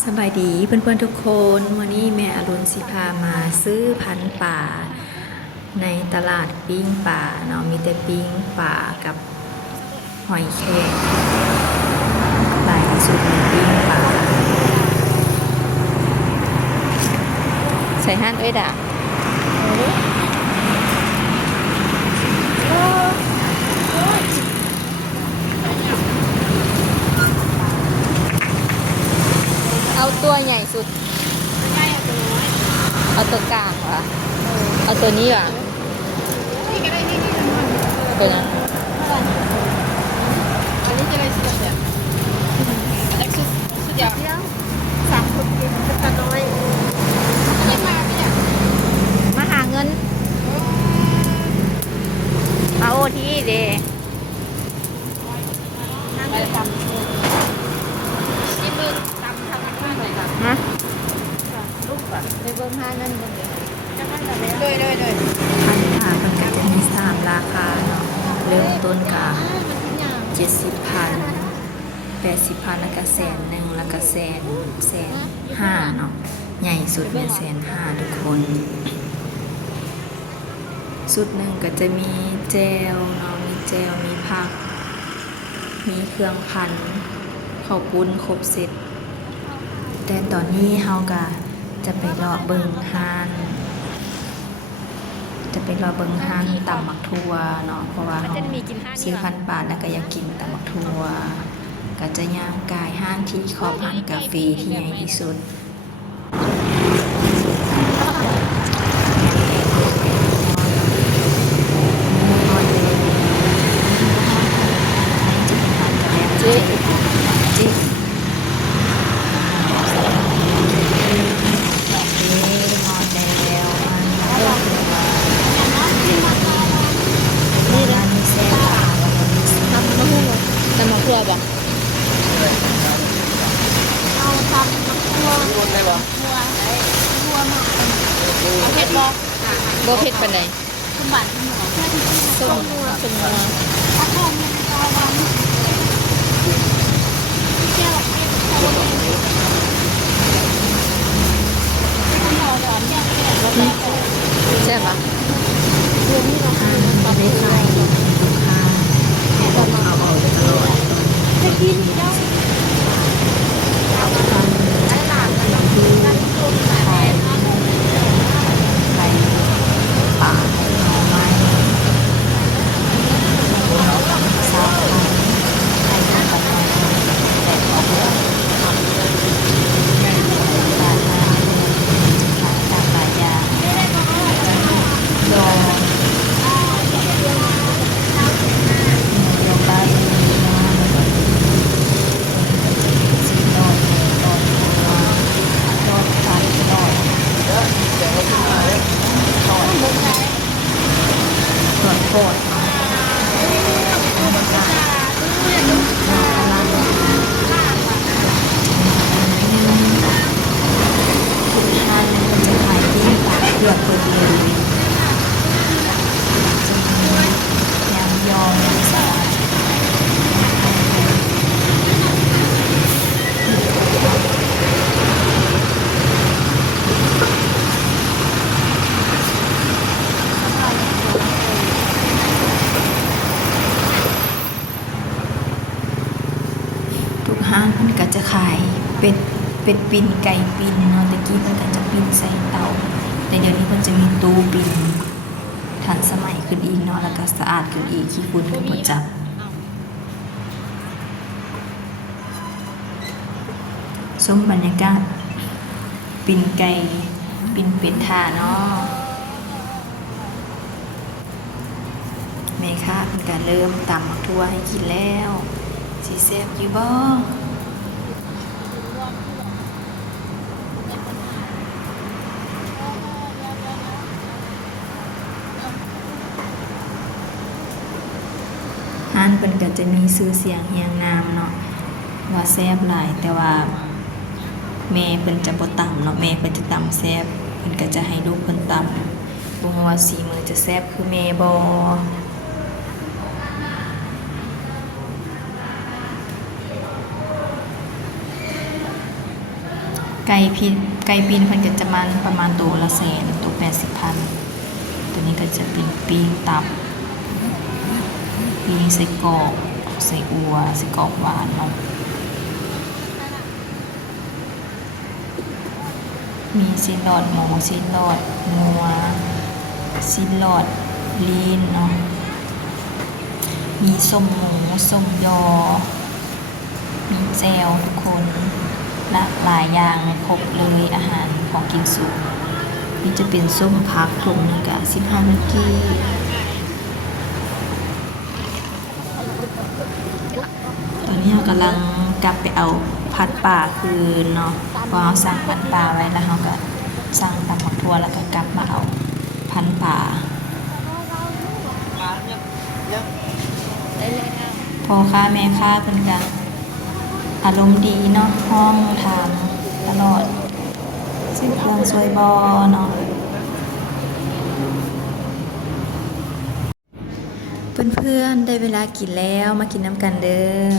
สบายดีเพื่อนๆทุกคนวันนี้แม่อรุณสิพามาซื้อพันธุ์ป่าในตลาดปิ้งป่าเนาะมีแต่ปิ้งป่ากับหอยแครงหลายที่สุดในปิ้งป่าใส่ห้านเอ้ยด่าเอาตัวใหญ่สุดเอาตัวกลางเหรอเอาตัวนี้เหรอตัวนั้นอันนี้จะได้สุดเนี่ยอันนี้สุดยอด3 คนกินจะน้อยไม่มาเนี่ย มาหาเงินมาโอทีเด ไปทำที่มึงทำมากเลยค่ะ ฮะ ลูกก่อน ไปเบิ่งห้านั่นเบิ่ง จะนั่นแบบนี้เลย พันธุ์ป่ามันก็จะมี3ราคาเนาะเริ่มต้นกับ70,000 80,000แล้วก็100,000แล้วก็150,000เนาะใหญ่สุดเป็น150,000ทุกคนสุดหนึ่งก็จะมีเจลเนาะมีเจลมีผักมีเครื่องพันข้าวปุ้นครบเสร็จแต่ตอนนี้เฮาก็จะไปรอเบิ่งห้านตำบักทั่วเนาะเพราะว่าเฮาซื้อพันธุ์ป่าแล้วก็อยากกินตำบักทั่วก็จะย่างกายห้านที่ขอบห้านกาแฟที่ใหญ่ที่สุดเจ๊เจ๊พอแล้วนี่ร้านนี้แซ่บทำมะม่วงตำมะพร้าวบ่ เอาทำตัวได้ปะตัวมาเอาเผ็ดบ่ บ่เผ็ดปานใด สมบัติหมอแค่ที่ ส้มส้มนัว ถ้าพ่อมีตัววางเจ้าเผ็ดตัวนี้หมอหวานเนี่ยแล้วแต่ ใช่ปะ เรื่องนี้เรา ได้ขายลูกค้าเอาออกตลอด จะกินแล้ว ไข่ป่าไข่หน่อไม้ซาไข่ไข่ดำไข่แต่ของเรื่องทำตาหน้าขายตาปลายาโยโยบาลีนะสีโดดโดดโดดไข่โดดโดดโดดท่านมันจะขายที่ปากเลือกตัวเดียวจะมียำยอมยำสลัดทุกห้างมันก็จะขายเป็ดปิ้นไก่ปิ้นเนาะตะกี้มันก็จะปิ้นใส่เตาแต่เดี๋ยวนี้มันจะมีตู้ปิ้นทันสมัยขึ้นอีกเนาะแล้วก็สะอาดขึ้นอีกขี้ฝุ่นก็บ่จับชมบรรยากาศปิ้นไก่ปิ้นเป็ดท่าเนาะแม่ค้าเพิ่นก็เริ่มตำบักทั่วให้กินแล้วสิแซ่บอยู่บ่ร้านเพิ่นก็จะมีชื่อเสียงเรียงนามเนาะว่าแซ่บหลายแต่ว่าแม่เพิ่นจะบ่ตำเนาะแม่เพิ่นจะตำแซ่บเพิ่นก็จะให้ลูกเพิ่นตำบ่ฮู้ว่าสีมือจะแซ่บคือแม่บ่ ม ไก่พินไก่ปีนเพิ่นก็จะมันประมาณตัวละแสนตัว80,000ตัวนี้ก็จะเป็นปีงตับปีงใส่กรอกใส่อัวใส่กรอกหวานเนาะมีชิ้นหลอดหมูชิ้นหลอดงัวชิ้นหลอดลีนเนาะมีส้มหมูส้มยอมีแจวทุกคนหลายอย่างครบเลยอาหารของกินสุกนี่จะเป็นส้มพักถุงนึงกะ15นาทีตอนนี้เรากำลังกลับไปเอาพัดป่าคืนเนาะเพราะเราสั่งพันป่าไว้แล้วเราก็สั่งตำผักทั่วแล้วก็กลับมาเอาพันป่าพ่อค้าแม่ค้าเป็นกันอารมณ์ดีเนาะห้องถามตลอดซื้อเครื่องช่วยบอเนาะเพื่อนๆได้เวลากินแล้วมากินน้ำกันเด้อ